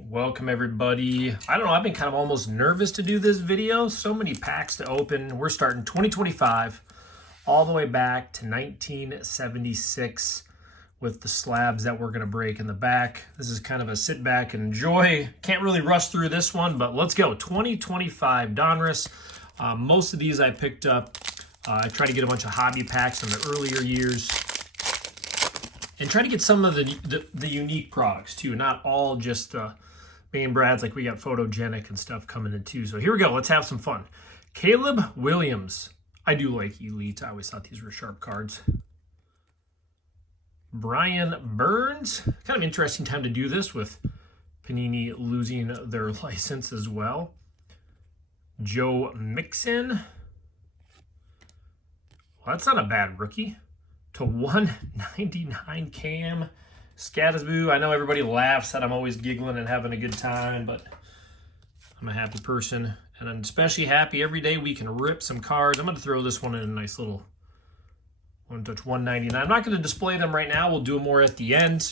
Welcome everybody. I don't know, I've been kind of almost nervous to do this video. So many packs to open. We're starting 2025 all the way back to 1976 with the slabs that we're going to break in the back. This is kind of a sit back and enjoy. Can't really rush through this one, but let's go. 2025 Donruss. Most of these I picked up. I tried to get a bunch of hobby packs in the earlier years and try to get some of the unique products too, not all just main brads. Like we got photogenic and stuff coming in too. So here we go. Let's have some fun. Caleb Williams. I do like Elite. I always thought these were sharp cards. Brian Burns. Kind of interesting time to do this with Panini losing their license as well. Joe Mixon. Well, that's not a bad rookie. To 199 Cam Skatasboo. I know everybody laughs that I'm always giggling and having a good time, but I'm a happy person, and I'm especially happy every day we can rip some cards. I'm going to throw this one in a nice little one touch 199. I'm not going to display them right now. We'll do them more at the end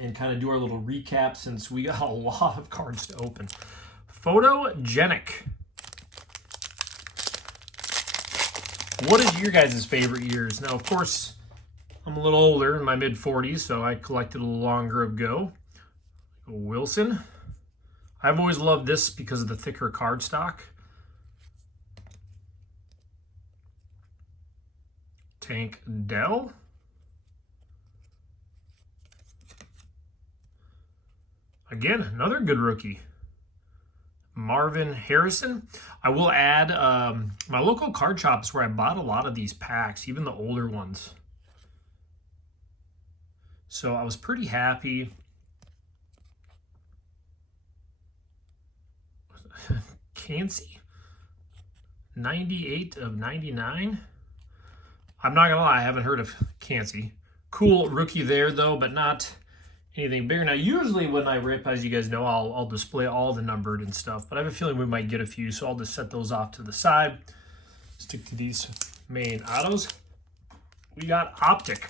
and kind of do our little recap since we got a lot of cards to open. Photogenic. What is your guys' favorite years? Now, of course, I'm a little older, in my mid-40s, so I collected a little longer ago. Wilson. I've always loved this because of the thicker cardstock. Tank Dell. Again, another good rookie. Marvin Harrison. I will add, my local card shop is where I bought a lot of these packs, even the older ones. So I was pretty happy. Cansey, 98 of 99. I'm not gonna lie, I haven't heard of Cansey. Cool rookie there though, but not anything bigger. Now, usually when I rip, as you guys know, I'll display all the numbered and stuff, but I have a feeling we might get a few, so I'll just set those off to the side. Stick to these main autos. We got Optic.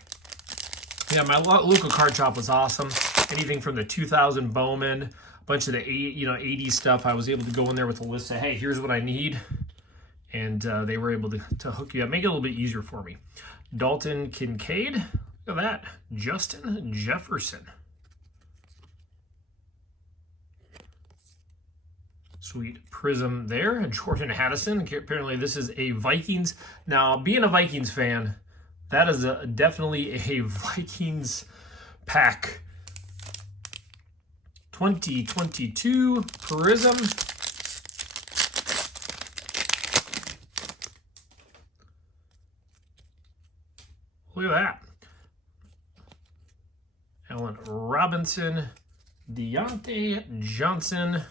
Yeah, my local card shop was awesome. Anything from the 2000 Bowman, a bunch of the 80s stuff. I was able to go in there with a list, say, hey, here's what I need, and they were able to hook you up, make it a little bit easier for me. Dalton Kincaid, look at that. Justin Jefferson. Sweet prism there. Jordan Addison. Apparently this is a Vikings. Now, being a Vikings fan, that is definitely a Vikings pack. 2022 prism. Look at that. Allen Robinson. Deontay Johnson.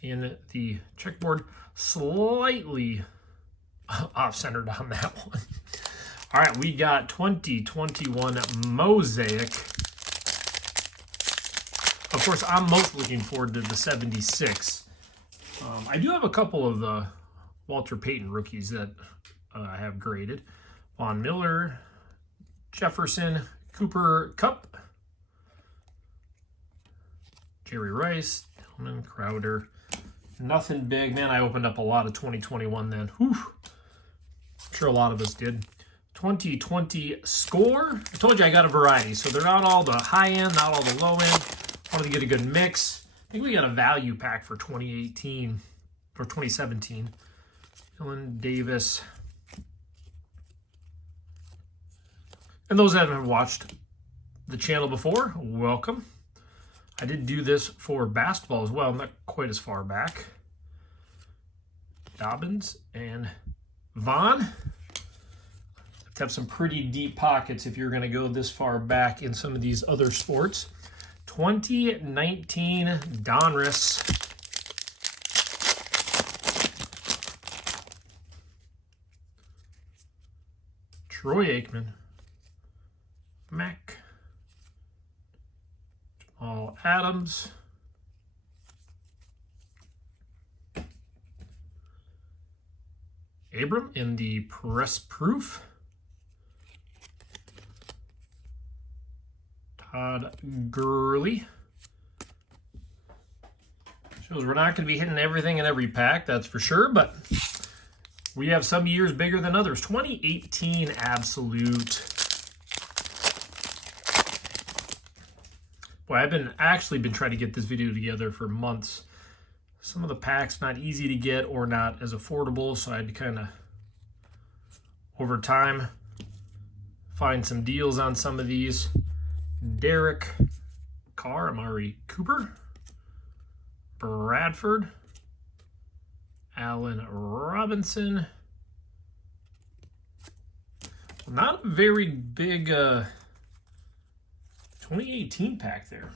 In the checkboard, slightly off-centered on that one. All right, we got 2021 Mosaic. Of course, I'm most looking forward to the 76. I do have a couple of Walter Payton rookies that I have graded. Von Miller, Jefferson, Cooper Kupp, Jerry Rice, Tillman, Crowder. Nothing big. Man, I opened up a lot of 2021 then. Whew. I'm sure a lot of us did. 2020 Score. I told you I got a variety. So they're not all the high end, not all the low end. Wanted to get a good mix. I think we got a value pack for 2018 or 2017. Dylan Davis. And those that haven't watched the channel before, welcome. I did do this for basketball as well, not quite as far back. Dobbins and Vaughn. Have to have some pretty deep pockets if you're going to go this far back in some of these other sports. 2019 Donruss. Troy Aikman. Mac. All Adams. Abram in the press proof. Todd Gurley. Shows we're not going to be hitting everything in every pack, that's for sure, but we have some years bigger than others. 2018 Absolute. Boy, I've been trying to get this video together for months. Some of the packs not easy to get or not as affordable, so I had to kind of, over time, find some deals on some of these. Derek Carr, Amari Cooper, Bradford, Allen Robinson. Not a very big 2018 pack there.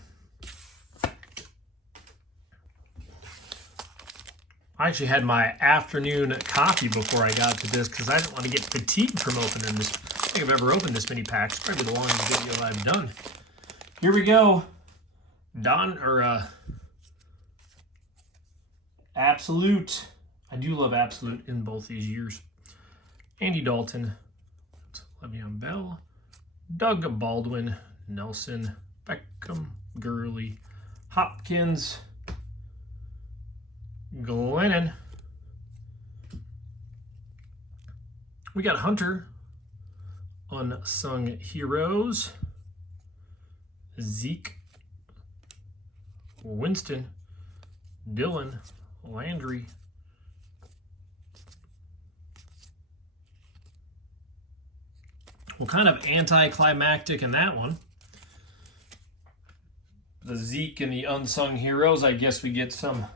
I actually had my afternoon coffee before I got to this because I didn't want to get fatigued from opening this. I don't think I've ever opened this many packs. Probably the longest video I've done. Here we go. Absolute. I do love Absolute in both these years. Andy Dalton, Le'Veon Bell, Doug Baldwin, Nelson, Beckham, Gurley, Hopkins, Glennon. We got Hunter, Unsung Heroes, Zeke, Winston, Dylan, Landry, well, kind of anticlimactic in that one. The Zeke and the Unsung Heroes, I guess we get some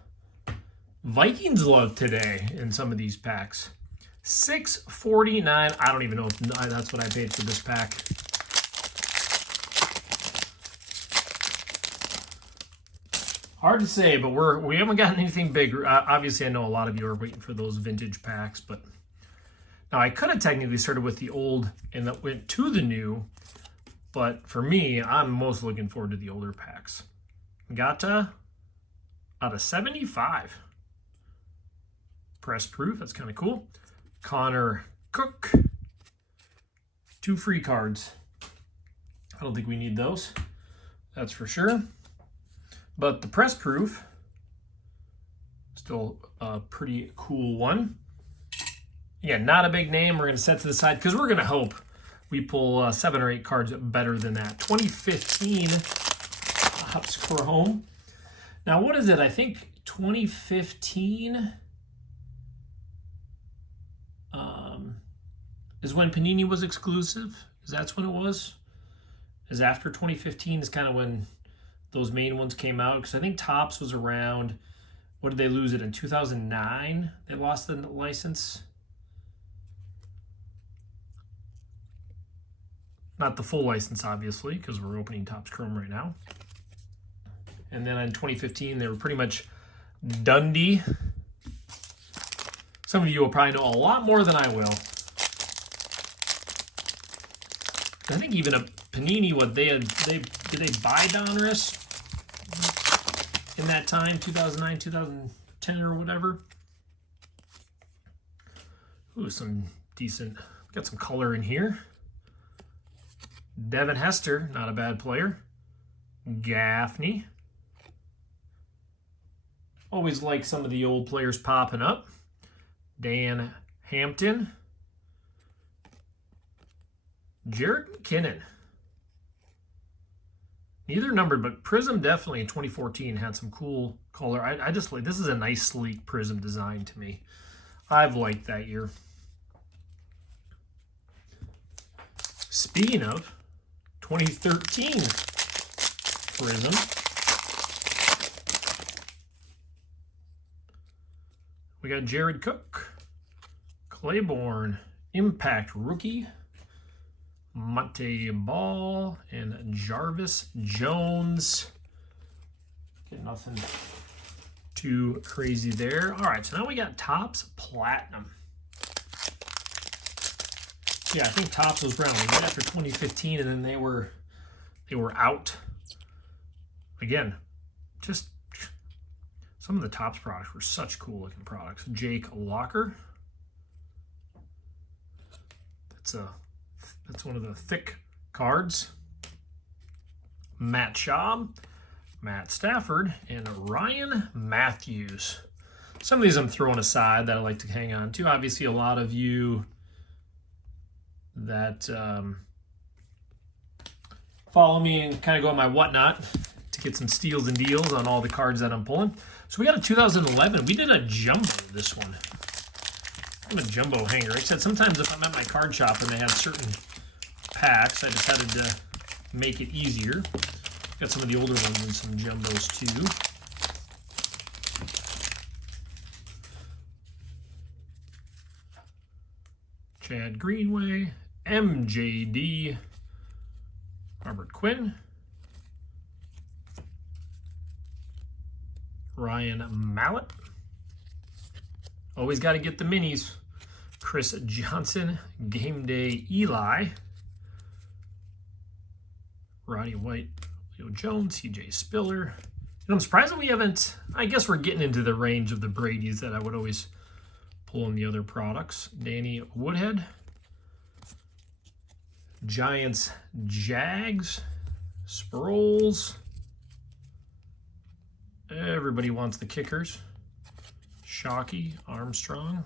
Vikings love today in some of these packs. $6.49. I don't even know if that's what I paid for this pack. Hard to say, but we haven't gotten anything big. Obviously, I know a lot of you are waiting for those vintage packs, but now I could have technically started with the old and that went to the new, but for me, I'm most looking forward to the older packs. Gata out of 75. Press proof, that's kind of cool. Connor Cook. 2 free cards. I don't think we need those. That's for sure. But the press proof, still a pretty cool one. Yeah, not a big name. We're going to set to the side because we're going to hope we pull 7 or 8 cards better than that. 2015 Hops Chrome. Now, what is it? I think 2015 is when Panini was exclusive. Is that when it was? Is after 2015 is kind of when those main ones came out? Because I think Topps was around, what did they lose it in 2009? They lost the license. Not the full license, obviously, because we're opening Topps Chrome right now. And then in 2015, they were pretty much Dundee. Some of you will probably know a lot more than I will. I think even a Panini, what did they buy Donruss in that time, 2009, 2010 or whatever? Ooh, some decent, got some color in here. Devin Hester, not a bad player. Gaffney. Always like some of the old players popping up. Dan Hampton. Jared McKinnon. Neither numbered, but Prism definitely in 2014 had some cool color. I just like, this is a nice sleek Prism design to me. I've liked that year. Speaking of 2013 Prism. We got Jared Cook, Claiborne, Impact Rookie, Monte Ball, and Jarvis Jones. Get nothing too crazy there. All right, so now we got Topps Platinum. Yeah, I think Topps was around right after 2015, and then they were out. Again, just some of the Topps products were such cool looking products. Jake Locker. That's one of the thick cards. Matt Schaub, Matt Stafford, and Ryan Matthews. Some of these I'm throwing aside that I like to hang on to. Obviously, a lot of you that follow me and kind of go on my whatnot to get some steals and deals on all the cards that I'm pulling. So we got a 2011. We did a jumbo this one. I'm a jumbo hanger. I said sometimes if I'm at my card shop and they have certain packs, I decided to make it easier. Got some of the older ones and some jumbos too. Chad Greenway, MJD, Robert Quinn, Ryan Mallett. Always got to get the minis. Chris Johnson, Game Day Eli, Roddy White, Leo Jones, CJ Spiller. And I'm surprised that we haven't, I guess we're getting into the range of the Brady's that I would always pull in the other products. Danny Woodhead, Giants, Jags, Sproles. Everybody wants the kickers. Shockey, Armstrong,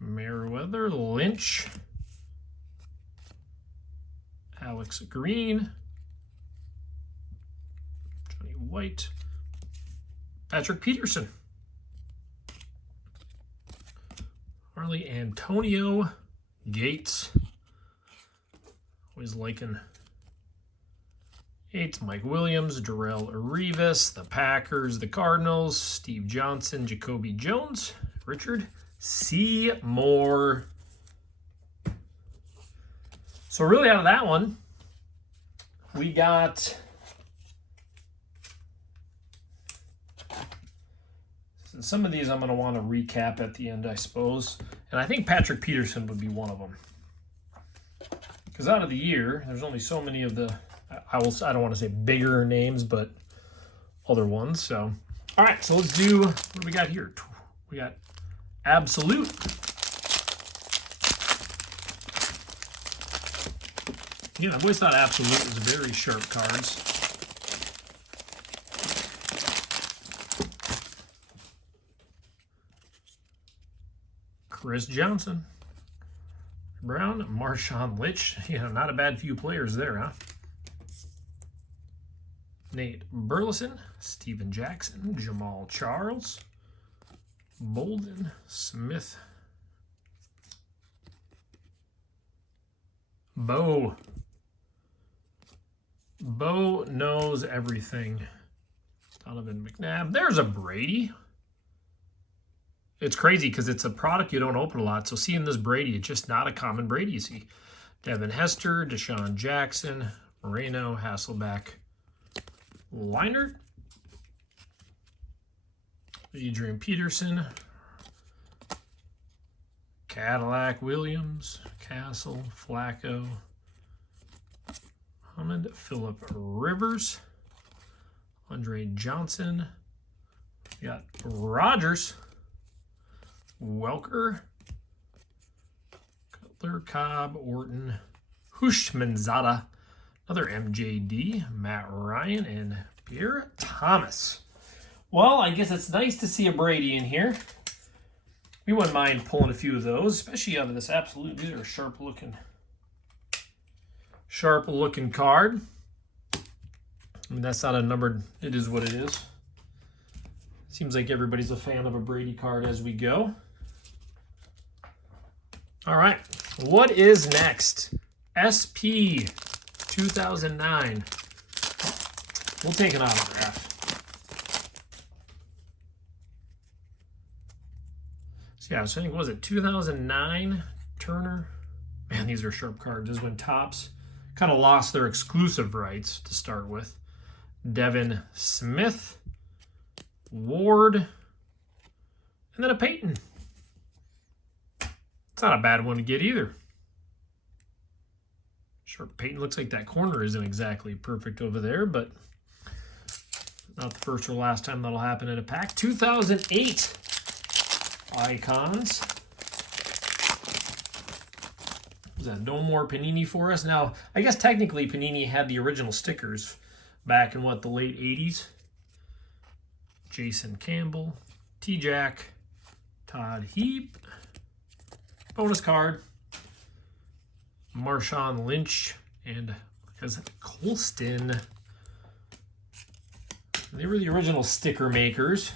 Merriweather, Lynch, Alex Green, Johnny White, Patrick Peterson, Harley Antonio, Gates, always liking Gates, Mike Williams, Darrell Revis, the Packers, the Cardinals, Steve Johnson, Jacoby Jones, Richard Seymour. So really out of that one, we got some of these I'm going to want to recap at the end, I suppose. And I think Patrick Peterson would be one of them. Because out of the year, there's only so many of the, I don't want to say bigger names, but other ones. So, all right, so let's do, what do we got here? We got Absolute. Yeah, I've always thought Absolute was very sharp cards. Chris Johnson, Brown, Marshawn Lynch. Yeah, not a bad few players there, huh? Nate Burleson, Steven Jackson, Jamal Charles, Bolden, Smith, Bo knows everything. Donovan McNabb. There's a Brady. It's crazy because it's a product you don't open a lot. So seeing this Brady, it's just not a common Brady you see. Devin Hester, Deshaun Jackson, Moreno, Hasselbeck, Leinert, Adrian Peterson, Cadillac Williams, Castle, Flacco, Hammond, Phillip Rivers, Andre Johnson. We got Rogers, Welker, Cutler, Cobb, Orton, Hushmanzada, another MJD, Matt Ryan, and Pierre Thomas. Well, I guess it's nice to see a Brady in here. We wouldn't mind pulling a few of those, especially out of this Absolute. These are a sharp looking card. I mean, that's not a numbered, it is what it is. Seems like everybody's a fan of a Brady card as we go. All right, what is next? SP 2009. We'll take an autograph. So yeah, so I think, was it 2009 Turner? Man, these are sharp cards. This is when Topps kind of lost their exclusive rights to start with. Devin Smith, Ward, and then a Peyton. It's not a bad one to get either. Sure, Peyton looks like that corner isn't exactly perfect over there, but not the first or last time that'll happen in a pack. 2008 Icons. Was cards. No more Panini for us. Now, I guess technically Panini had the original stickers back in, what, the late 80s? Jason Campbell, T-Jack, Todd Heap, bonus card, Marshawn Lynch, and because Colston. They were the original sticker makers.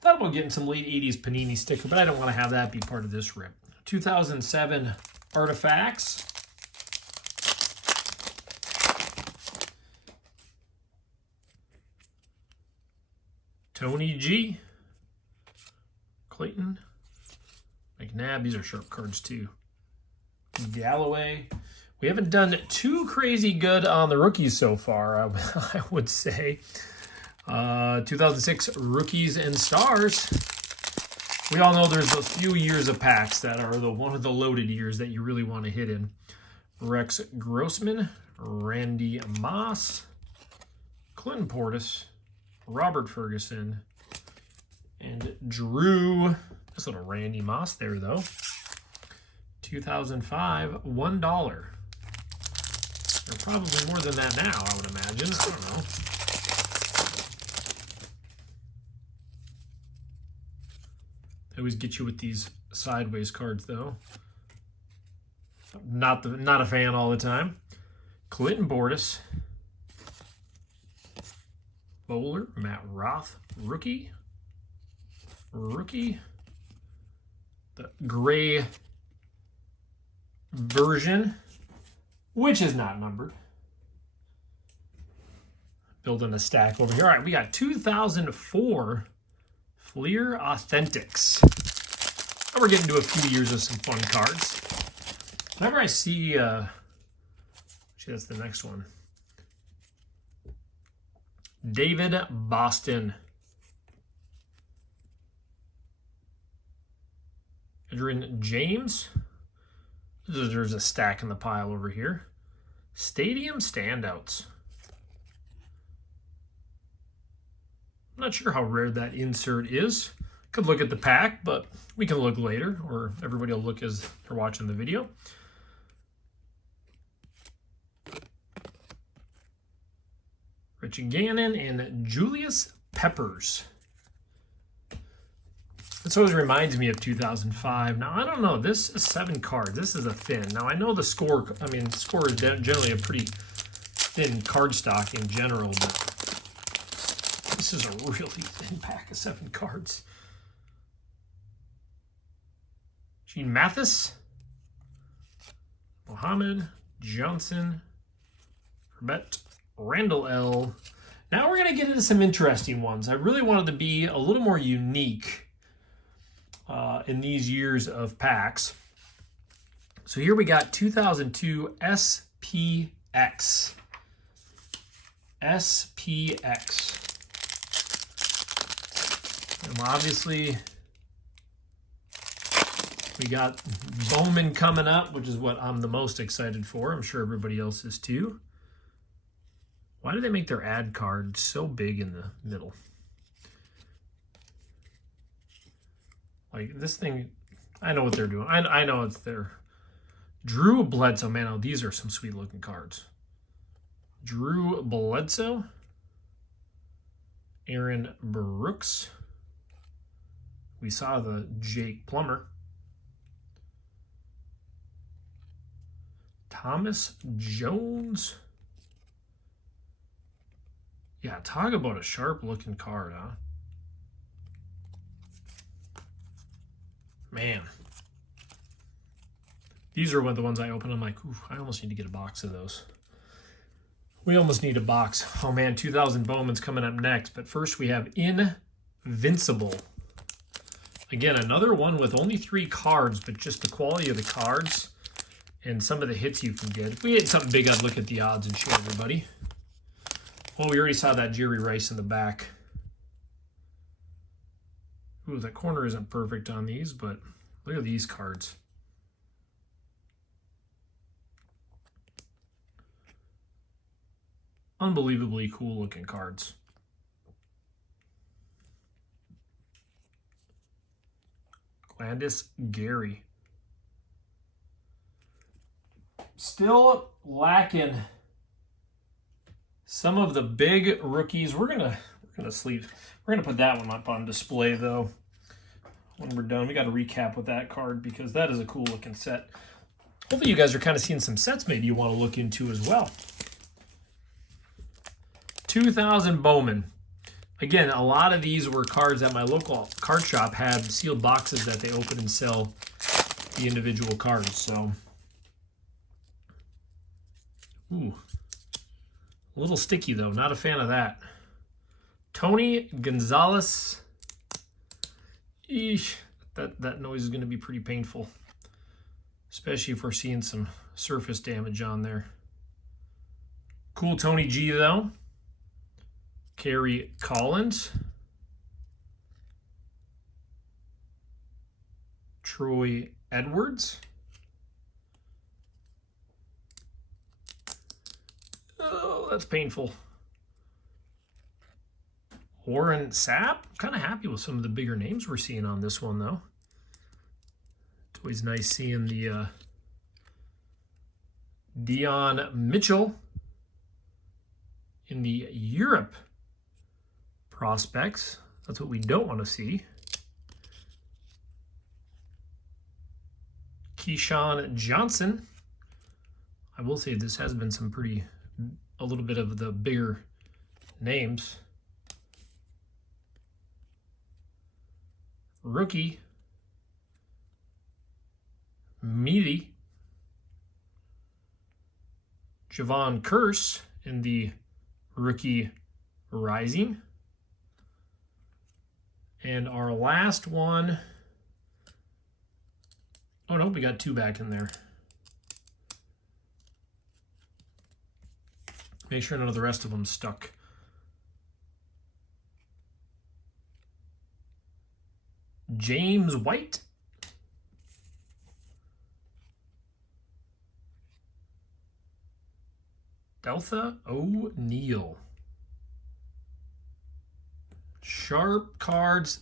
Thought about getting some late 80s Panini sticker, but I don't want to have that be part of this rip. 2007 Artifacts. Tony G. Clayton. McNabb. These are sharp cards too. Galloway. We haven't done too crazy good on the rookies so far, I would say. 2006 Rookies and Stars. We all know there's those few years of packs that are one of the loaded years that you really want to hit in. Rex Grossman, Randy Moss, Clinton Portis, Robert Ferguson, and Drew. This little Randy Moss there, though. 2005, $1. They're probably more than that now, I would imagine. I don't know. They always get you with these sideways cards, though. Not a fan all the time. Clinton Portis. Bowler, Matt Roth, rookie. The gray version, which is not numbered. Building a stack over here. All right, we got 2004 Fleer Authentics. And we're getting to a few years of some fun cards. Whenever I see, actually that's the next one. David Boston. Adrian James. There's a stack in the pile over here. Stadium Standouts. I'm not sure how rare that insert is. Could look at the pack, but we can look later, or everybody will look as they're watching the video. Richie Gannon and Julius Peppers. This always reminds me of 2005. Now, I don't know. This is 7 cards. This is a thin. Now, I know the score, score is generally a pretty thin card stock in general, but this is a really thin pack of 7 cards. Gene Mathis, Mohammed, Johnson, Herbert, Randall L. Now we're going to get into some interesting ones. I really wanted to be a little more unique in these years of packs. So here we got 2002 SPX. SPX. And obviously, we got Bowman coming up, which is what I'm the most excited for. I'm sure everybody else is too. Why do they make their ad card so big in the middle? Like this thing, I know what they're doing. I know it's their Drew Bledsoe. Man, oh, these are some sweet looking cards. Drew Bledsoe. Aaron Brooks. We saw the Jake Plummer. Thomas Jones. Yeah, talk about a sharp looking card, huh? Man. These are the ones I open. I'm like, ooh, I almost need to get a box of those. We almost need a box. Oh man, 2000 Bowman's coming up next. But first we have Invincible. Again, another one with only 3 cards, but just the quality of the cards and some of the hits you can get. If we had something big, I'd look at the odds and show everybody. Well, we already saw that Jerry Rice in the back. Ooh, that corner isn't perfect on these, but look at these cards. Unbelievably cool looking cards. Gladys Gary. Still lacking some of the big rookies. We're gonna put that one up on display though when we're done. We got to recap with that card because that is a cool looking set. Hopefully you guys are kind of seeing some sets maybe you want to look into as well. 2000 Bowman. Again, a lot of these were cards that my local card shop had sealed boxes that they open and sell the individual cards. So, ooh, a little sticky though. Not a fan of that. Tony Gonzalez. Eesh, that noise is going to be pretty painful, especially if we're seeing some surface damage on there. Cool Tony G though. Kerry Collins. Troy Edwards. Oh, that's painful. Warren Sapp. Kind of happy with some of the bigger names we're seeing on this one, though. It's always nice seeing the Dion Mitchell in the Europe prospects. That's what we don't want to see. Keyshawn Johnson. I will say this has been a little bit of the bigger names. Rookie. Meaty. Javon Curse in the Rookie Rising. And our last one, oh no, we got two back in there. Make sure none of the rest of them stuck. James White. Deltha O'Neal. Sharp cards.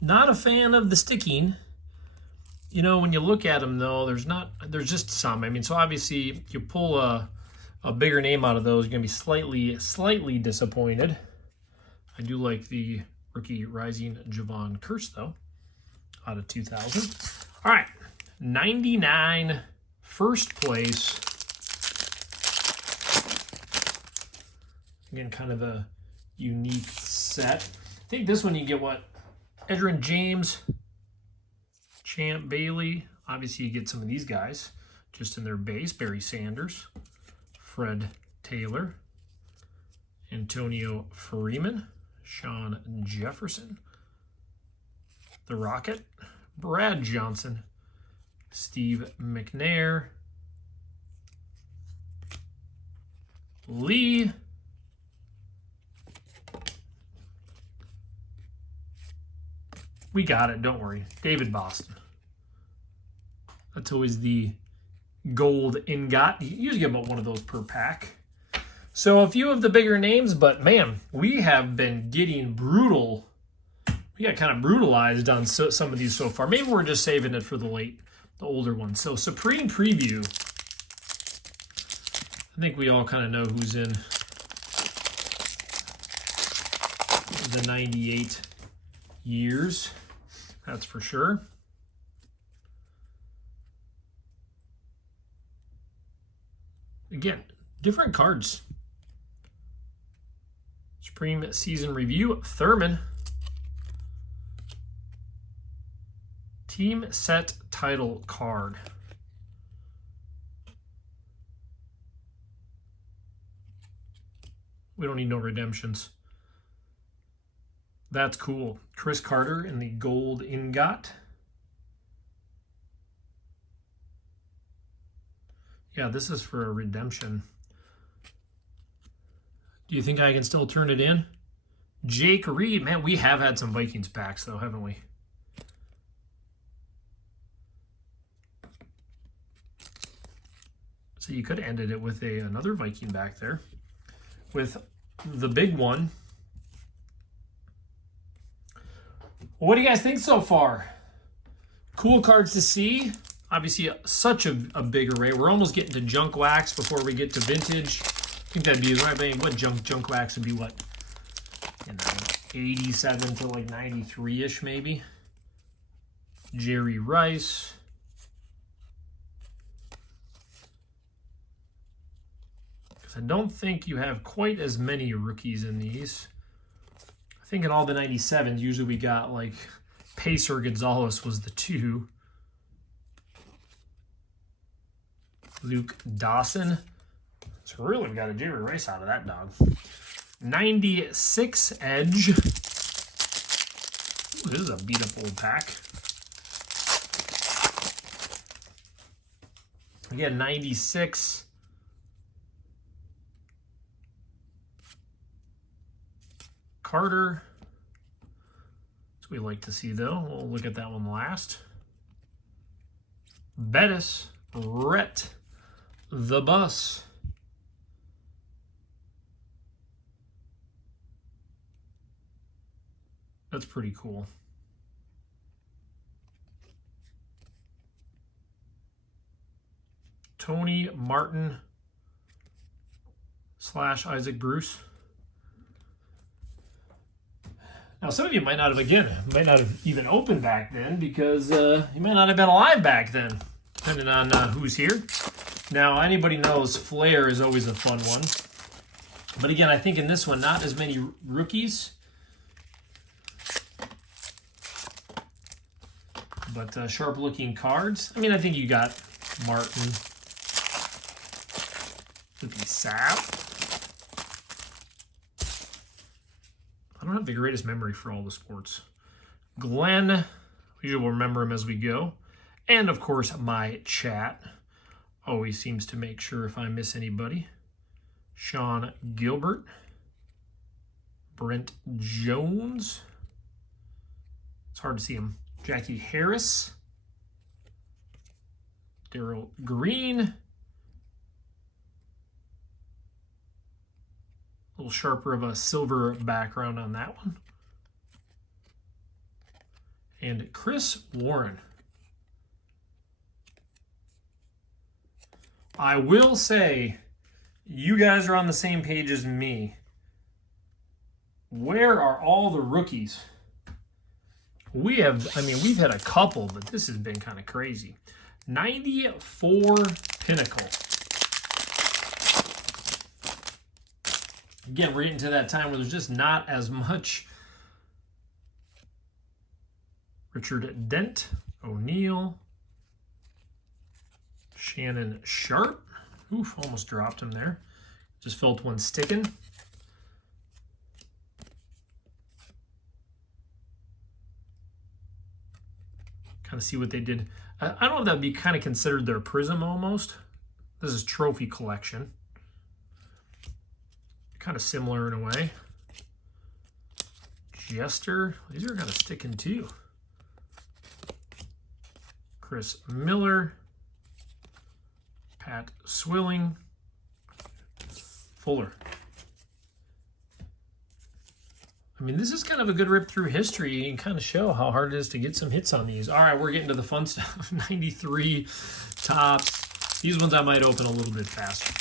Not a fan of the sticking. You know, when you look at them though, there's just some. I mean, so obviously if you pull a bigger name out of those, you're gonna be slightly disappointed. I do like the Rookie Rising Javon Curse though, out of 2000. All right, 99, first place. Again, kind of a unique set. I think this one you get what? Edgerrin James, Champ Bailey. Obviously you get some of these guys just in their base. Barry Sanders, Fred Taylor, Antonio Freeman, Sean Jefferson, the Rocket, Brad Johnson, Steve McNair, Lee, we got it, don't worry, David Boston. That's always the gold ingot. You usually get about one of those per pack. So a few of the bigger names, but man, we have been getting brutal. We got kind of brutalized on some of these so far. Maybe we're just saving it for the older ones. So Supreme Preview. I think we all kind of know who's in the 98 years. That's for sure. Again, different cards. Supreme Season Review, Thurman. Team Set Title card. We don't need no redemptions. That's cool. Chris Carter in the gold ingot. Yeah, this is for a redemption. Do you think I can still turn it in? Jake Reed. Man, we have had some Vikings packs, though, haven't we? So you could have ended it with another Viking back there. With the big one. What do you guys think so far? Cool cards to see. Obviously, such a big array. We're almost getting to junk wax before we get to vintage. I think that'd be right. I mean, what junk wax would be what? You know, 87 to like 93-ish maybe. Jerry Rice. I don't think you have quite as many rookies in these. I think in all the 97s, usually we got like Pacer Gonzalez was the 2. Luke Dawson. So really we got a Jerry Rice out of that dog. 96 Edge. Ooh, this is a beat up old pack. Again, 96. Carter. That's what we like to see, though. We'll look at that one last. Bettis, Rhett, the Bus. That's pretty cool. Tony Martin / Isaac Bruce. Now, some of you might not have, even opened back then because you might not have been alive back then, depending on who's here. Now, anybody knows Flair is always a fun one. But again, I think in this one, not as many rookies. But sharp-looking cards. I mean, I think you got Martin. Looking Sapp. I don't have the greatest memory for all the sports. Glenn, we will remember him as we go. And, of course, my chat always seems to make sure if I miss anybody. Sean Gilbert. Brent Jones. It's hard to see him. Jackie Harris. Daryl Green. A little sharper of a silver background on that one. And Chris Warren. I will say, you guys are on the same page as me. Where are all the rookies? We've had a couple, but this has been kind of crazy. 94 Pinnacle. Again, we're getting to that time where there's just not as much. Richard Dent, O'Neal, Shannon Sharp. Oof, almost dropped him there. Just felt one sticking. Kind of see what they did. I don't know if that would be kind of considered their Prism almost. This is Trophy Collection. Kind of similar in a way. Jester. These are kind of sticking too. Chris Miller. Pat Swilling. Fuller. I mean, this is kind of a good rip through history and kind of show how hard it is to get some hits on these. All right, we're getting to the fun stuff. 93 tops. These ones I might open a little bit faster.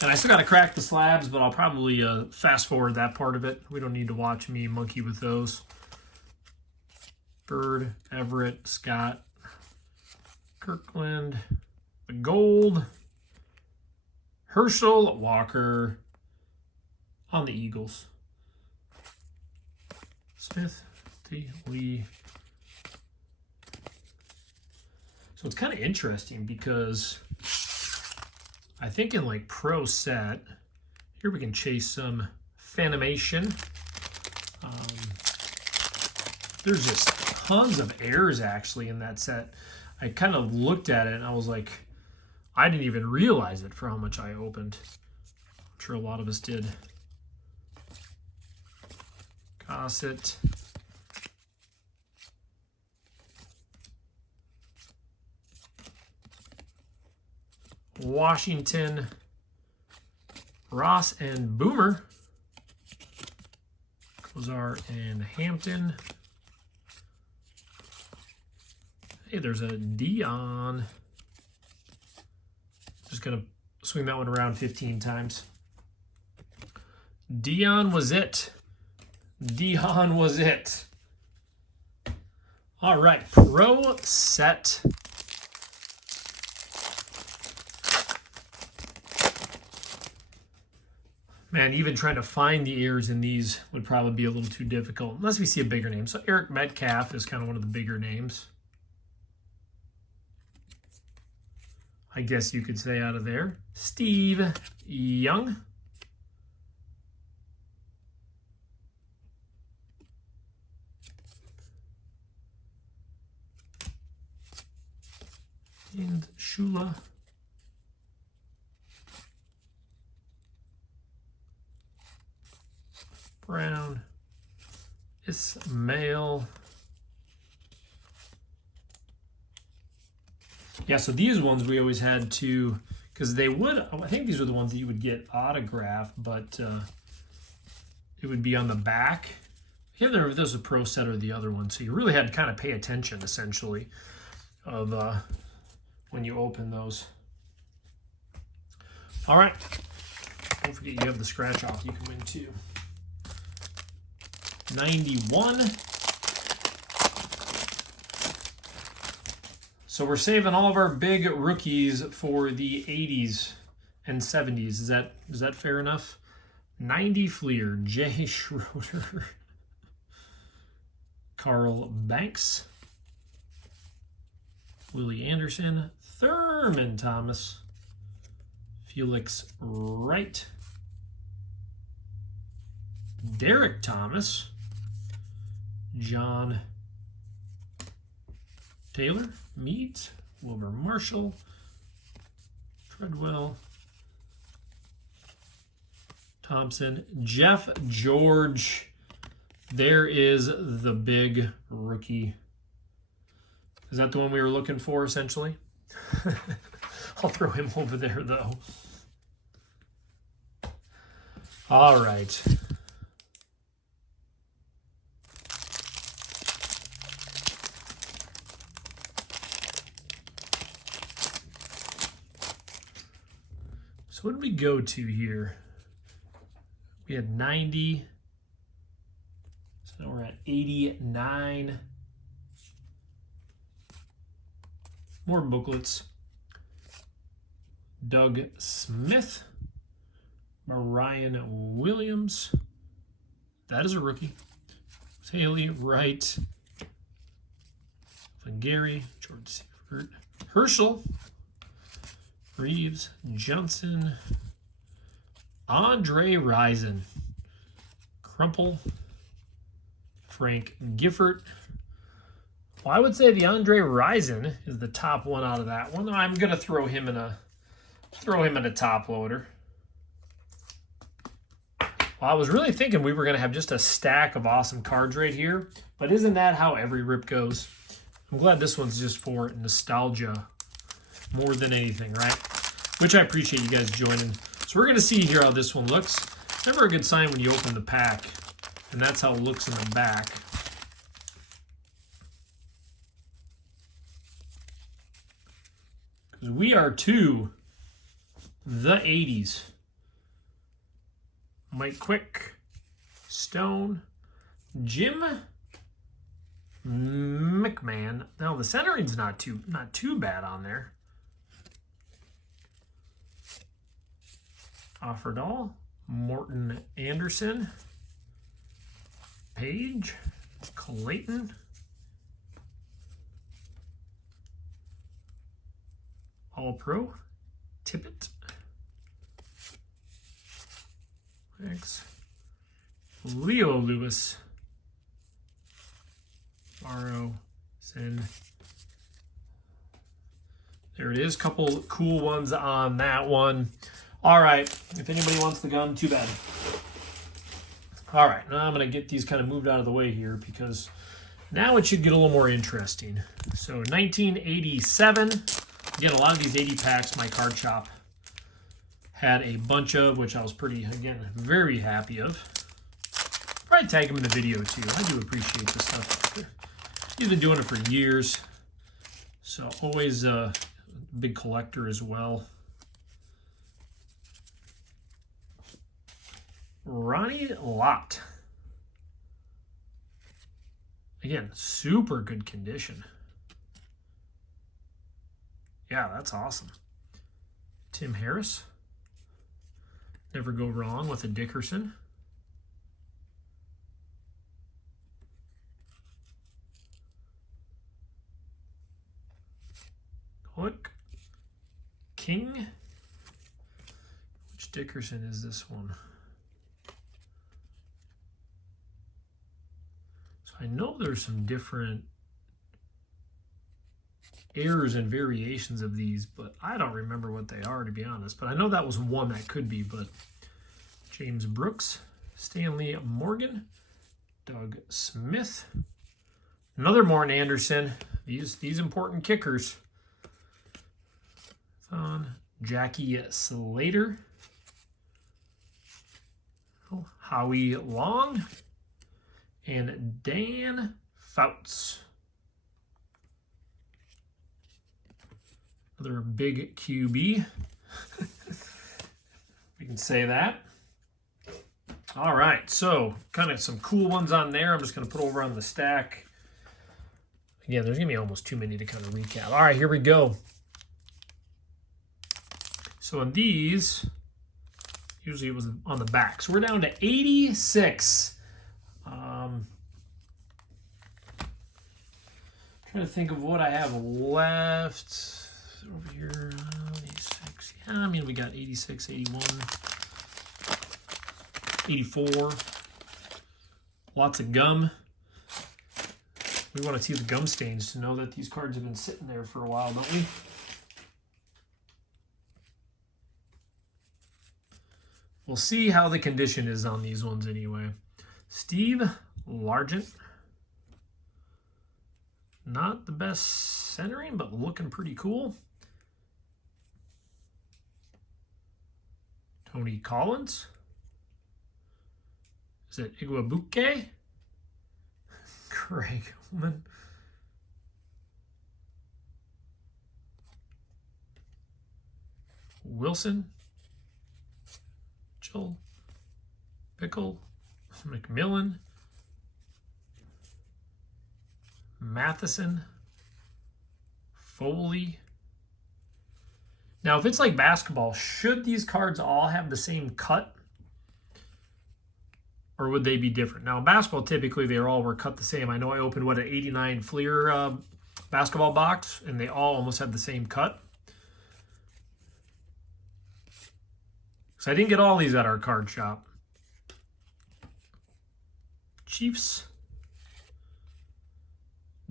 And I still got to crack the slabs, but I'll probably fast forward that part of it. We don't need to watch me monkey with those. Bird, Everett, Scott, Kirkland, the gold, Herschel Walker on the Eagles. Smith, T. Lee. So it's kind of interesting because I think in like Pro Set, here we can chase some Fanimation. There's just tons of errors actually in that set. I kind of looked at it and I was like, I didn't even realize it for how much I opened. I'm sure a lot of us did. Gossett. Washington. Ross and Boomer. Kozar and Hampton. Hey, there's a Dion. Just going to swing that one around 15 times. Dion was it. Dion was it. All right, Pro Set. Man, even trying to find the ears in these would probably be a little too difficult, unless we see a bigger name. So Eric Metcalf is kind of one of the bigger names, I guess you could say, out of there. Steve Young. And Shula. Brown. Ismail. Yeah, so these ones we always had to, because they would, I think these are the ones that you would get autographed, but it would be on the back. I can't remember if this was a Pro Set or the other one, so you really had to kind of pay attention, essentially, of when you open those. All right. Don't forget you have the scratch off you can win too. 91. So we're saving all of our big rookies for the 80s and 70s. Is that fair enough? 90 Fleer, Jay Schroeder, Carl Banks, Willie Anderson, Thurman Thomas, Felix Wright, Derek Thomas, John Taylor, Meads, Wilbur Marshall, Treadwell, Thompson, Jeff George. There is the big rookie. Is that the one we were looking for, essentially? I'll throw him over there, though. All right. So what did we go to here? We had 90. So now we're at 89. More booklets. Doug Smith. Marion Williams. That is a rookie. Haley Wright. Van Gary. George Seifert. Herschel. Reeves, Johnson, Andre Rison, Crumple, Frank Gifford. Well, I would say the Andre Rison is the top one out of that one. I'm gonna throw him in a top loader. Well, I was really thinking we were gonna have just a stack of awesome cards right here, but isn't that how every rip goes? I'm glad this one's just for nostalgia more than anything, right? Which I appreciate you guys joining. So we're going to see here how this one looks. Never a good sign when you open the pack, and that's how it looks in the back. Because we are to the 80s. Mike Quick, Stone, Jim McMahon. Now the centering's not too bad on there. Offerdahl, Morton Anderson, Page, Clayton, All-Pro, Tippett, X, Leo Lewis, Morrow, Sin. There it is. Couple cool ones on that one. All right. If anybody wants the gun, too bad. All right. Now I'm going to get these kind of moved out of the way here because now it should get a little more interesting. So 1987. Again, a lot of these 80 packs my card shop had a bunch of, which I was very happy of. Probably tag him in the video too. I do appreciate this stuff. He's been doing it for years. So always a big collector as well. Ronnie Lott. Again, super good condition. Yeah, that's awesome. Tim Harris. Never go wrong with a Dickerson. Click. King. Which Dickerson is this one? So I know there's some different errors and variations of these, but I don't remember what they are, to be honest. But I know that was one that could be. But James Brooks, Stanley Morgan, Doug Smith, another Morton Anderson. These important kickers. Jackie Slater, Howie Long, and Dan Fouts. Another big QB. We can say that. All right, so kind of some cool ones on there. I'm just going to put over on the stack. Again, there's going to be almost too many to kind of recap. All right, here we go. So in these, usually it was on the back. So we're down to 86. Trying to think of what I have left over here. 86. Yeah, I mean, we got 86, 81, 84. Lots of gum. We want to see the gum stains to know that these cards have been sitting there for a while, don't we? We'll see how the condition is on these ones anyway. Steve Largent. Not the best centering, but looking pretty cool. Tony Collins. Is it Iguabuke? Craig Ullman. Wilson. Joel. Pickle. McMillan. Matheson. Foley. Now, if it's like basketball, should these cards all have the same cut? Or would they be different? Now, in basketball, typically, they all were cut the same. I know I opened, what, an 89 Fleer basketball box, and they all almost had the same cut. So I didn't get all these at our card shop. Chiefs.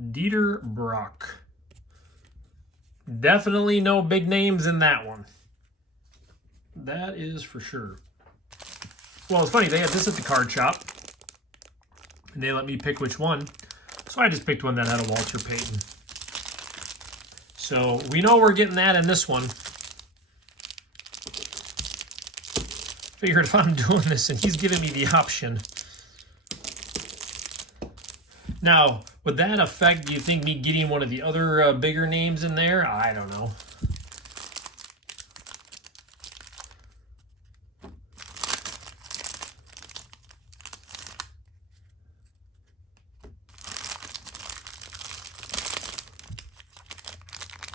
Dieter Brock. Definitely no big names in that one. That is for sure. Well, it's funny. They had this at the card shop. And they let me pick which one. So I just picked one that had a Walter Payton. So we know we're getting that in this one. Figured if I'm doing this and he's giving me the option. Now, would that affect, do you think, me getting one of the other bigger names in there? I don't know.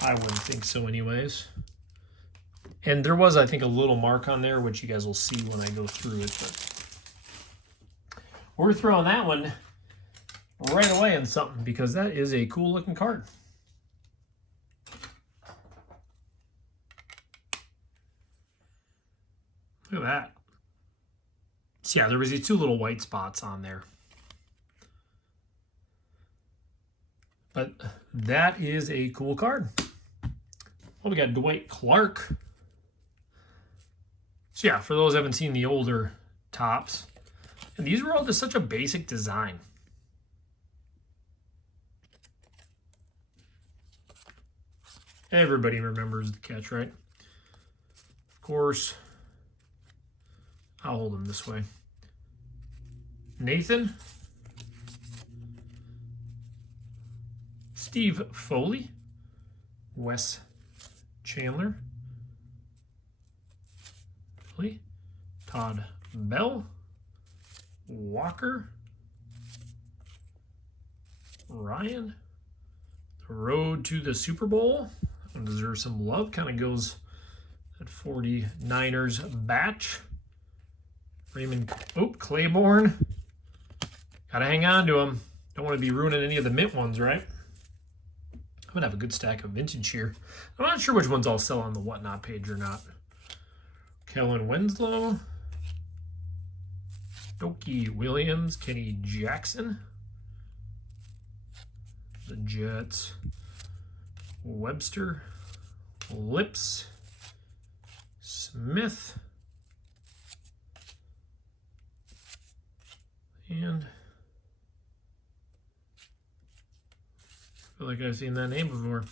I wouldn't think so anyways. And there was, I think, a little mark on there, which you guys will see when I go through it. But we're throwing that one right away in something because that is a cool looking card. Look at that. So yeah, there was these two little white spots on there. But that is a cool card. Well, we got Dwight Clark. So yeah, for those who haven't seen the older tops, and these were all just such a basic design. Everybody remembers the catch, right? Of course. I'll hold him this way. Nathan. Steve Foley. Wes Chandler. Todd Bell. Walker. Ryan. The road to the Super Bowl. Deserves some love. Kind of goes at 49ers batch. Raymond Claiborne. Gotta hang on to him. Don't want to be ruining any of the mint ones, right? I'm gonna have a good stack of vintage here. I'm not sure which ones I'll sell on the whatnot page or not. Kellen Winslow. Doki Williams. Kenny Jackson. The Jets. Webster. Lips. Smith. And I feel like I've seen that name before.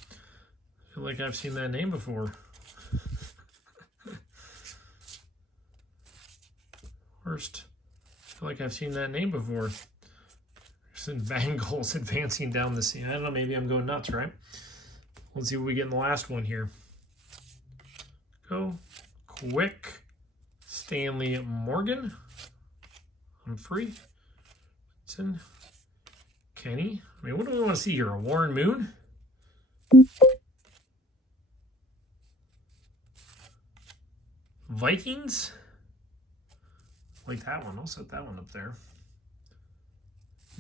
Worst. I feel like I've seen that name before. Some Bengals advancing down the scene. I don't know, maybe I'm going nuts, right? Let's see what we get in the last one here. Go. Quick. Stanley Morgan. Humphrey. Kenny. I mean, what do we want to see here? A Warren Moon? Vikings? Like that one. I'll set that one up there.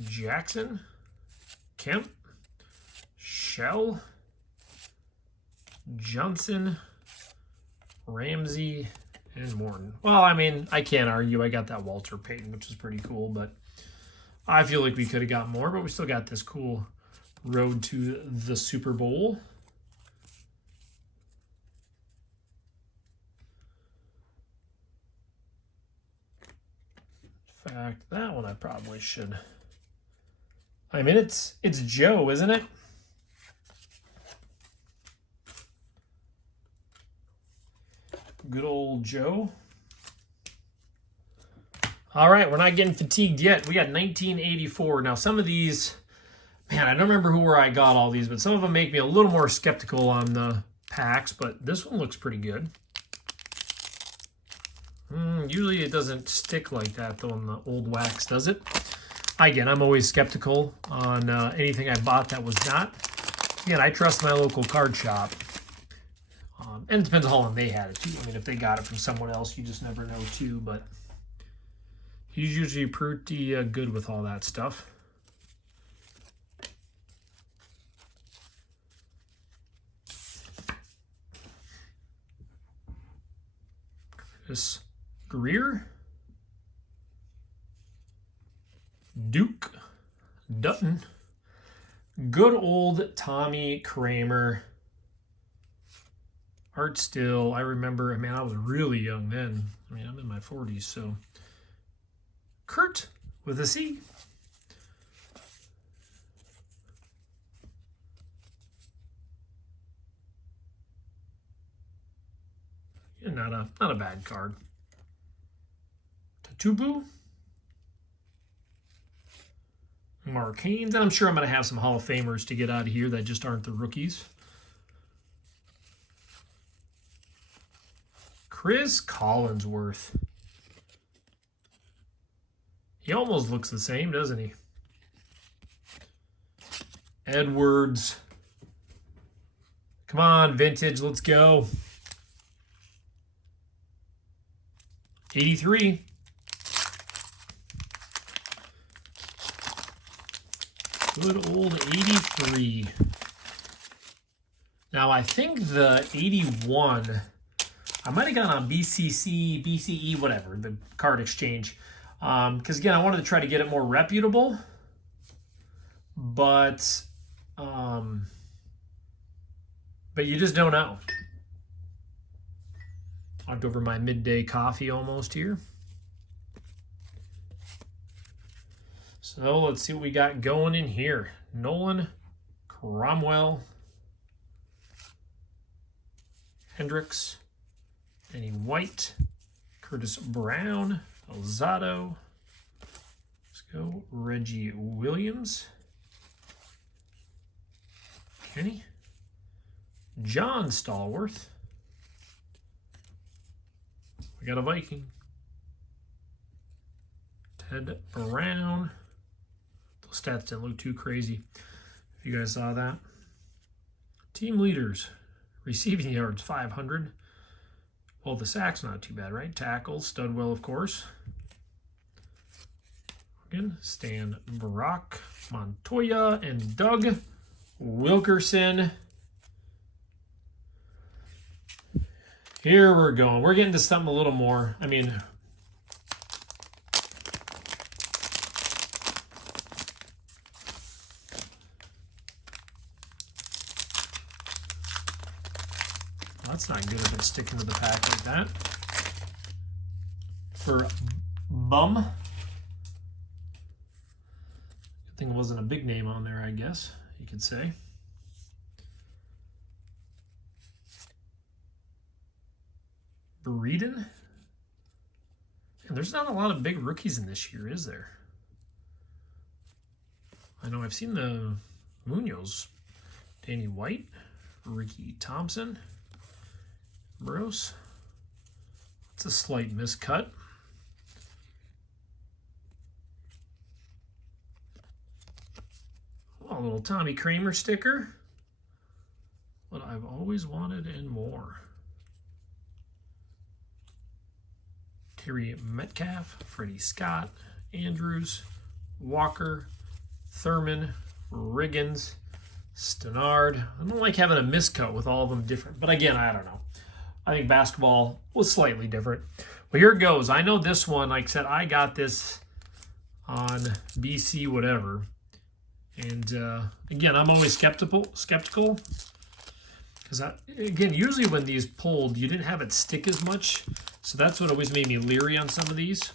Jackson. Kemp. Shell. Johnson. Ramsey. And Morton. Well, I mean, I can't argue. I got that Walter Payton, which is pretty cool, but I feel like we could have got more, but we still got this cool road to the Super Bowl. In fact, that one I probably should. I mean, it's Joe, isn't it? Good old Joe. All right, we're not getting fatigued yet. We got 1984. Now, some of these, man, I don't remember where I got all these, but some of them make me a little more skeptical on the packs, but this one looks pretty good. Usually it doesn't stick like that, though, in the old wax, does it? Again, I'm always skeptical on anything I bought that was not. Again, I trust my local card shop. And it depends on how long they had it, too. I mean, if they got it from someone else, you just never know, too, but he's usually pretty good with all that stuff. Chris Greer. Duke Dutton. Good old Tommy Kramer. Art Still. I remember, man, I was really young then. I mean, I'm in my 40s, so. Kurt with a C. Yeah, not a bad card. Tatubu. Mark Haynes. And I'm sure I'm going to have some Hall of Famers to get out of here that just aren't the rookies. Chris Collinsworth. He almost looks the same, doesn't he? Edwards. Come on, vintage, let's go. 83. Good old 83. Now, I think the 81, I might have gone on BCC, BCE, whatever, the card exchange. Because, again, I wanted to try to get it more reputable. But you just don't know. Knocked over my midday coffee almost here. So let's see what we got going in here. Nolan, Cromwell, Hendricks, Danny White, Curtis Brown, Alzado. Let's go Reggie Williams, Kenny, John Stallworth. We got a Viking. Ted Brown. Those stats didn't look too crazy. If you guys saw that. Team leaders. Receiving yards, 500. Well, the sacks, not too bad, right? Tackles, Studwell, of course. Again, Stan Brock, Montoya, and Doug Wilkerson. Here we're going. We're getting to something a little more. I mean, that's not good if it's sticking to the pack like that. For Bum. Good thing it wasn't a big name on there, I guess you could say. Brady. And there's not a lot of big rookies in this year, is there? I know I've seen the Munoz. Danny White, Ricky Thompson, Bruce. It's a slight miscut. Oh, a little Tommy Kramer sticker. What I've always wanted and more. Terry Metcalf, Freddie Scott, Andrews, Walker, Thurman, Riggins, Stenard. I don't like having a miscut with all of them different, but again, I don't know. I think basketball was slightly different. Well, here it goes. I know this one, like I said, I got this on BC whatever. And again, I'm always skeptical. Because, again, usually when these pulled, you didn't have it stick as much. So that's what always made me leery on some of these.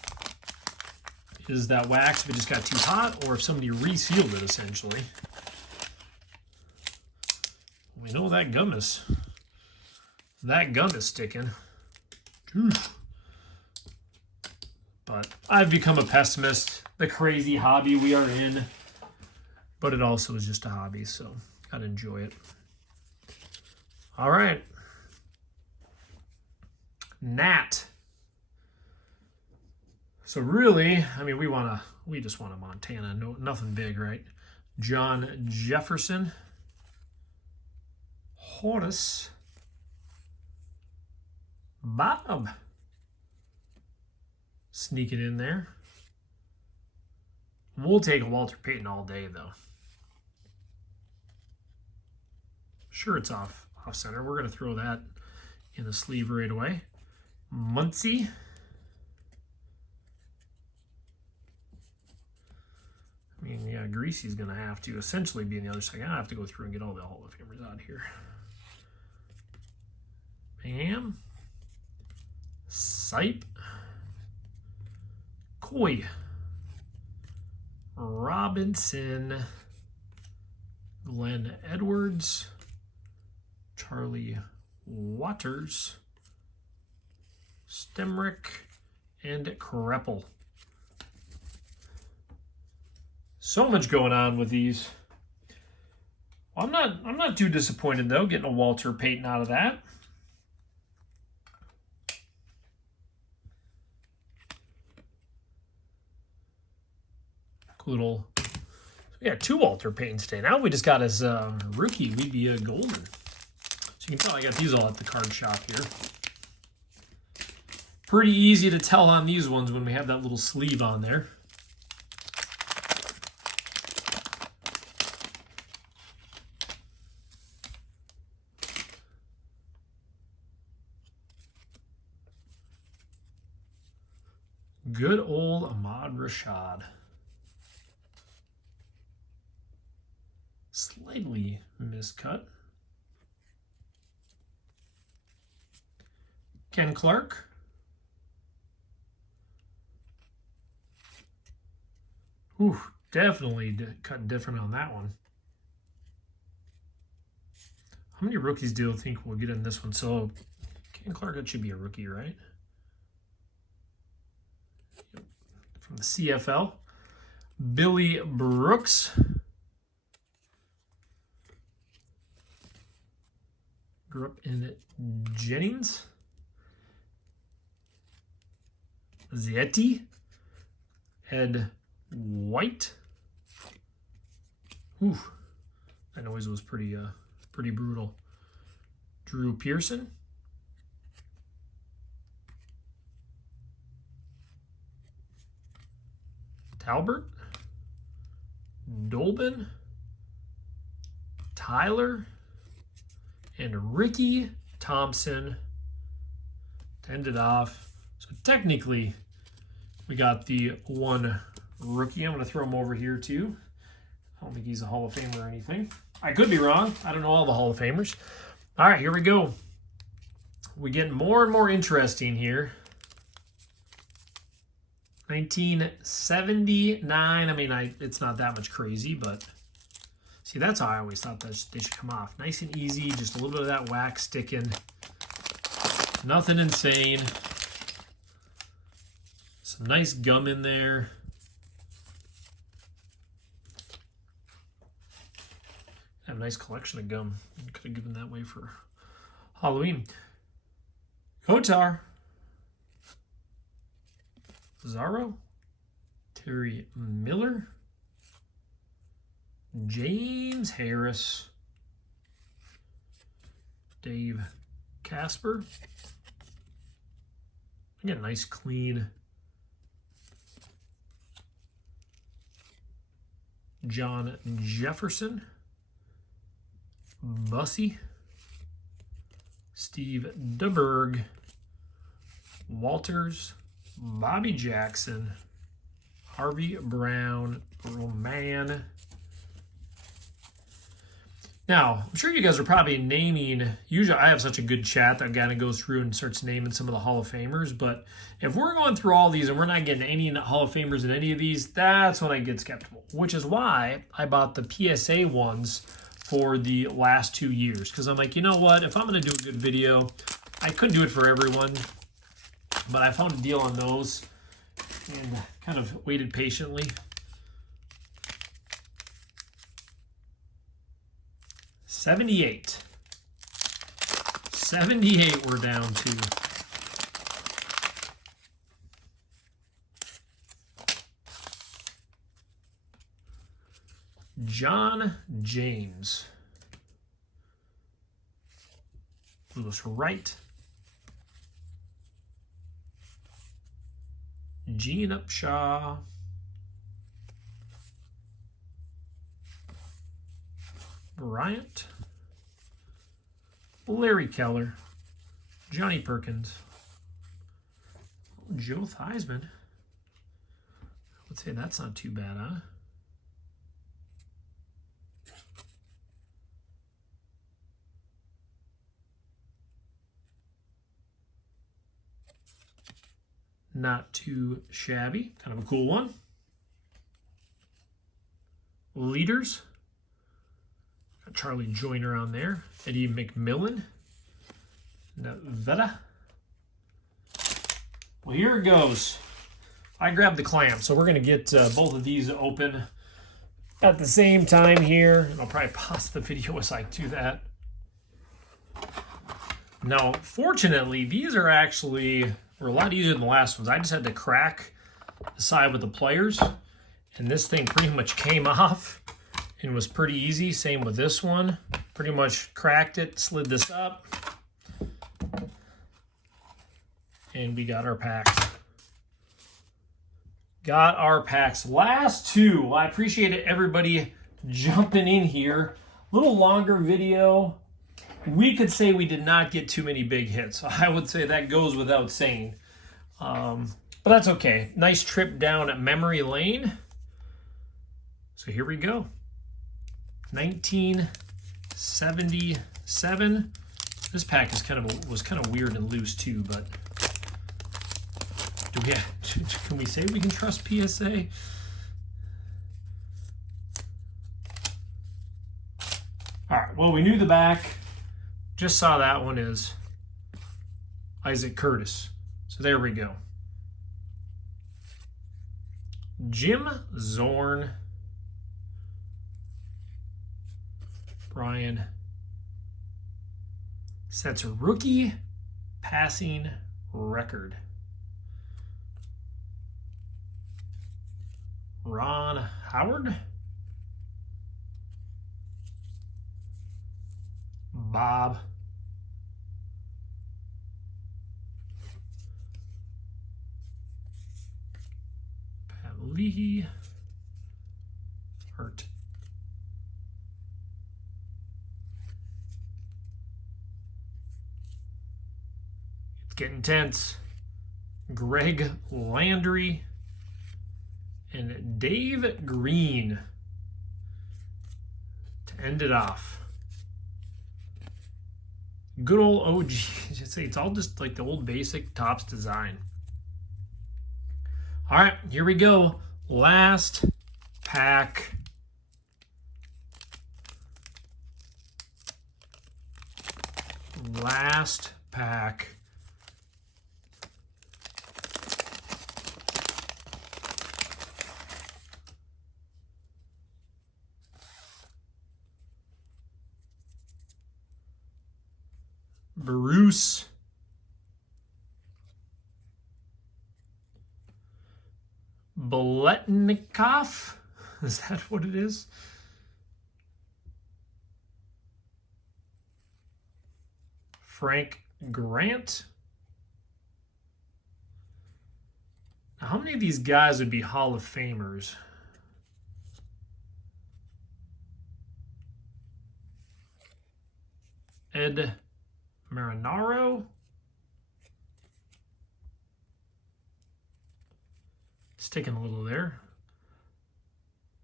Is that wax if it just got too hot or if somebody resealed it, essentially. We know that gum is sticking. But I've become a pessimist. The crazy hobby we are in. But it also is just a hobby, so gotta enjoy it. All right. Nat. So really, I mean, we just want a Montana. No, nothing big, right? John Jefferson. Horace. Bob. Sneaking in there. We'll take a Walter Payton all day, though. Sure, it's off center. We're going to throw that in the sleeve right away. Muncie. I mean, yeah, Greasy's going to have to essentially be on the other side. I have to go through and get all the Hall of Famers out here. Bam. Sipe. Coy. Robinson. Glenn Edwards. Charlie Waters. Stemrick. And Kreppel. So much going on with these. Well, I'm not too disappointed though, getting a Walter Payton out of that. Little, yeah, 2 Walter Payton today. Now we just got his rookie. We'd be a golden. So you can tell I got these all at the card shop here. Pretty easy to tell on these ones when we have that little sleeve on there. Good old Ahmad Rashad. Slightly miscut. Ken Clark. Ooh, definitely cut different on that one. How many rookies do you think we'll get in this one? So, Ken Clark, that should be a rookie, right? From the CFL. Billy Brooks. Grew up in Jennings. Zietti. Ed White. Ooh, that noise was pretty brutal. Drew Pearson. Talbert. Dolbin. Tyler. And Ricky Thompson to end it off. So technically, we got the one rookie. I'm going to throw him over here too. I don't think he's a Hall of Famer or anything. I could be wrong. I don't know all the Hall of Famers. All right, here we go. We get more and more interesting here. 1979. I mean, it's not that much crazy, but see, that's how I always thought that they should come off. Nice and easy, just a little bit of that wax sticking. Nothing insane. Some nice gum in there. I have a nice collection of gum. Could have given that away for Halloween. Kotar. Zaro. Terry Miller. James Harris. Dave Casper. Again, nice clean. John Jefferson. Bussy. Steve DeBerg. Walters. Bobby Jackson. Harvey Brown. Roman. Now, I'm sure you guys are probably naming, usually I have such a good chat that kind of goes through and starts naming some of the Hall of Famers, but if we're going through all these and we're not getting any Hall of Famers in any of these, that's when I get skeptical, which is why I bought the PSA ones for the last 2 years, because I'm like, you know what, if I'm going to do a good video, I couldn't do it for everyone, but I found a deal on those and kind of waited patiently. 78 we're down to. John James. Lewis Wright. Gene Upshaw. Bryant. Larry Keller. Johnny Perkins. Joe Theismann. I would say that's not too bad, huh? Not too shabby. Kind of a cool one. Leaders. Got Charlie Joyner on there. Eddie McMillan. Nevada. Well, here it goes. I grabbed the clamp, so we're going to get both of these open at the same time here. And I'll probably pause the video as I do that. Now, fortunately, these are actually were a lot easier than the last ones. I just had to crack the side with the pliers, and this thing pretty much came off and was pretty easy. Same with this one. Pretty much cracked it, slid this up, and we got our packs. Got our packs. Last two. I appreciate it, everybody jumping in here. A little longer video. We could say we did not get too many big hits. I would say that goes without saying. But that's okay. Nice trip down at memory lane. So here we go. 1977. This pack is was kind of weird and loose too, but can we say we can trust PSA? All right, well, we knew the back. Just saw that one is Isaac Curtis. So there we go. Jim Zorn. Brian Sets a rookie passing record. Ron Howard. Bob. Pat Leahy. Art. It's getting tense. Greg Landry and Dave Green to end it off. Good old OG. It's all just like the old basic Topps design. All right, here we go. Last pack. Last pack. Bruce Biletnikoff. Is that what it is? Frank Grant. Now, how many of these guys would be Hall of Famers? Ed Marinaro. Sticking a little there.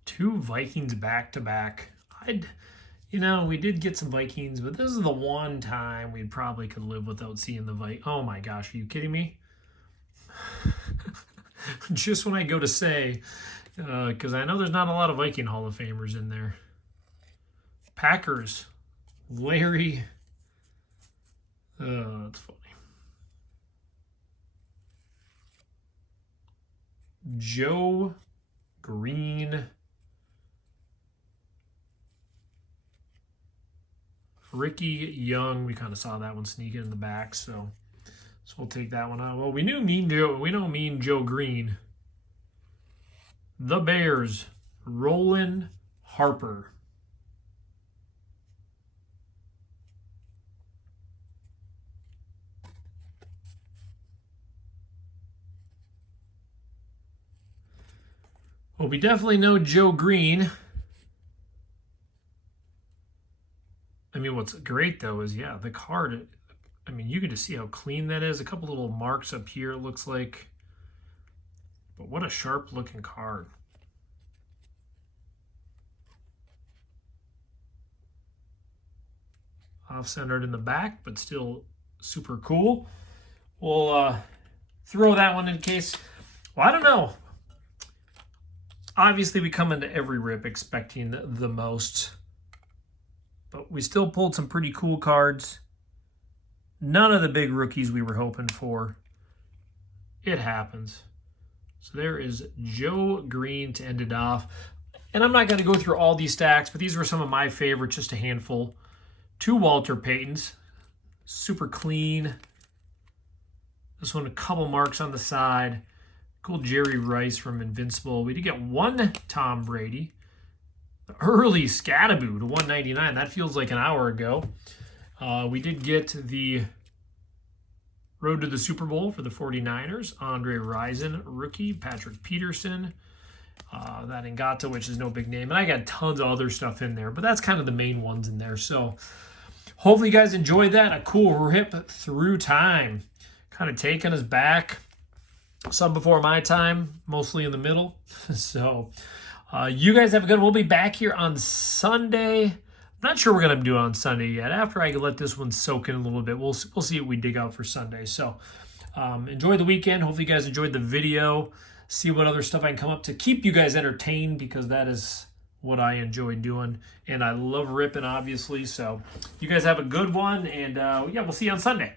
2 Vikings back-to-back. We did get some Vikings, but this is the one time we probably could live without seeing the Vikings. Oh my gosh, are you kidding me? Just when I go to say, because I know there's not a lot of Viking Hall of Famers in there. Packers. Larry. That's funny. Joe Green. Ricky Young. We kind of saw that one sneaking in the back, so we'll take that one out. Well, we know Mean Joe Green. The Bears. Roland Harper. Well, we definitely know Joe Green. I mean, what's great, though, is, the card. I mean, you can just see how clean that is. A couple little marks up here, it looks like. But what a sharp-looking card. Off-centered in the back, but still super cool. We'll throw that one in case. Well, I don't know. Obviously, we come into every rip expecting the most. But we still pulled some pretty cool cards. None of the big rookies we were hoping for. It happens. So there is Joe Green to end it off. And I'm not going to go through all these stacks, but these were some of my favorites, just a handful. 2 Walter Paytons. Super clean. This one, a couple marks on the side. Cool Jerry Rice from Invincible. We did get 1 Tom Brady. Early Scattaboo to 199. That feels like an hour ago. We did get the Road to the Super Bowl for the 49ers. Andre Rison, rookie. Patrick Peterson. That Ngata, which is no big name. And I got tons of other stuff in there, but that's kind of the main ones in there. So hopefully you guys enjoyed that. A cool rip through time. Kind of taking us back. Some before my time, mostly in the middle. So you guys have a good one. We'll be back here on Sunday. I'm not sure we're going to do it on Sunday yet. After I let this one soak in a little bit, we'll see what we dig out for Sunday. So enjoy the weekend. Hopefully you guys enjoyed the video. See what other stuff I can come up to keep you guys entertained, because that is what I enjoy doing. And I love ripping, obviously. So you guys have a good one. And we'll see you on Sunday.